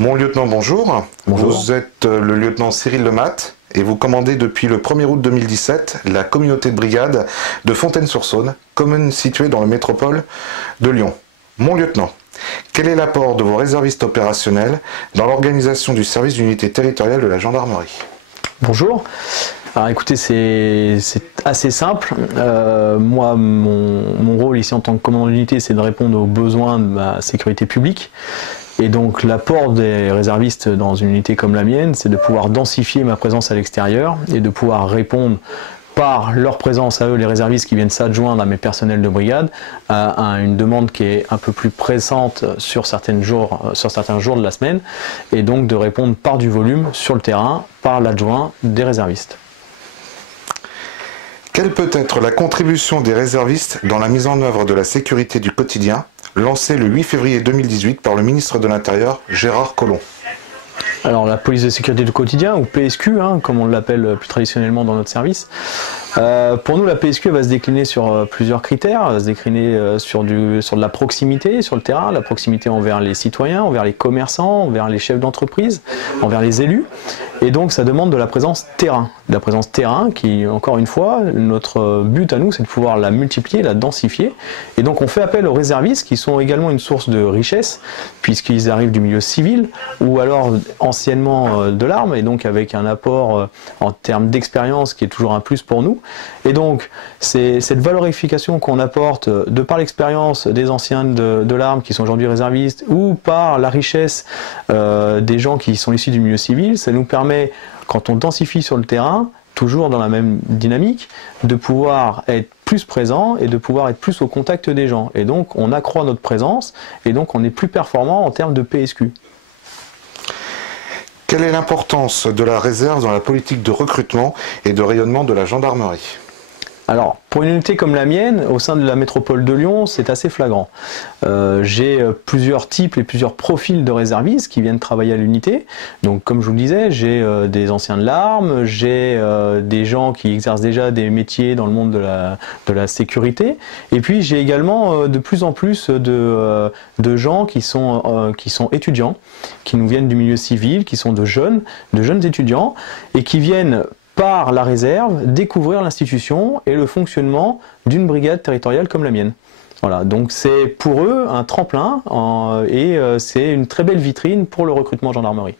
Mon lieutenant, bonjour. Bonjour. Vous êtes le lieutenant Cyril Lematte et vous commandez depuis le 1er août 2017 la communauté de brigade de Fontaine-sur-Saône, commune située dans la métropole de Lyon. Mon lieutenant, quel est l'apport de vos réservistes opérationnels dans l'organisation du service d'unité territoriale de la gendarmerie? Bonjour. Alors écoutez, c'est assez simple. Moi, mon rôle ici en tant que commandant d'unité, c'est de répondre aux besoins de ma sécurité publique. Et donc l'apport des réservistes dans une unité comme la mienne, c'est de pouvoir densifier ma présence à l'extérieur et de pouvoir répondre par leur présence à eux, les réservistes qui viennent s'adjoindre à mes personnels de brigade, à une demande qui est un peu plus pressante sur certains jours de la semaine, et donc de répondre par du volume sur le terrain, par l'adjoint des réservistes. Quelle peut être la contribution des réservistes dans la mise en œuvre de la sécurité du quotidien, lancée le 8 février 2018 par le ministre de l'Intérieur, Gérard Collomb? Alors la police de sécurité du quotidien, ou PSQ, comme on l'appelle plus traditionnellement dans notre service, pour nous la PSQ va se décliner sur plusieurs critères, elle va se décliner sur de la proximité sur le terrain, la proximité envers les citoyens, envers les commerçants, envers les chefs d'entreprise, envers les élus, et donc ça demande de la présence terrain. De la présence terrain qui, encore une fois, notre but à nous c'est de pouvoir la multiplier, la densifier, et donc on fait appel aux réservistes qui sont également une source de richesse, puisqu'ils arrivent du milieu civil, ou alors anciennement de l'arme, et donc avec un apport en termes d'expérience qui est toujours un plus pour nous. Et donc c'est cette valorification qu'on apporte de par l'expérience des anciens de l'arme qui sont aujourd'hui réservistes, ou par la richesse des gens qui sont issus du milieu civil, ça nous permet, quand on densifie sur le terrain, toujours dans la même dynamique, de pouvoir être plus présent et de pouvoir être plus au contact des gens. Et donc on accroît notre présence et donc on est plus performant en termes de PSQ. Quelle est l'importance de la réserve dans la politique de recrutement et de rayonnement de la gendarmerie? Alors, pour une unité comme la mienne, au sein de la métropole de Lyon, c'est assez flagrant. J'ai plusieurs types et plusieurs profils de réservistes qui viennent travailler à l'unité. Donc, comme je vous le disais, j'ai des anciens de l'arme, j'ai des gens qui exercent déjà des métiers dans le monde de la sécurité. Et puis, j'ai également de plus en plus de gens qui sont étudiants, qui nous viennent du milieu civil, qui sont de jeunes étudiants, et qui viennent par la réserve, découvrir l'institution et le fonctionnement d'une brigade territoriale comme la mienne. Voilà, donc c'est pour eux un tremplin et c'est une très belle vitrine pour le recrutement en gendarmerie.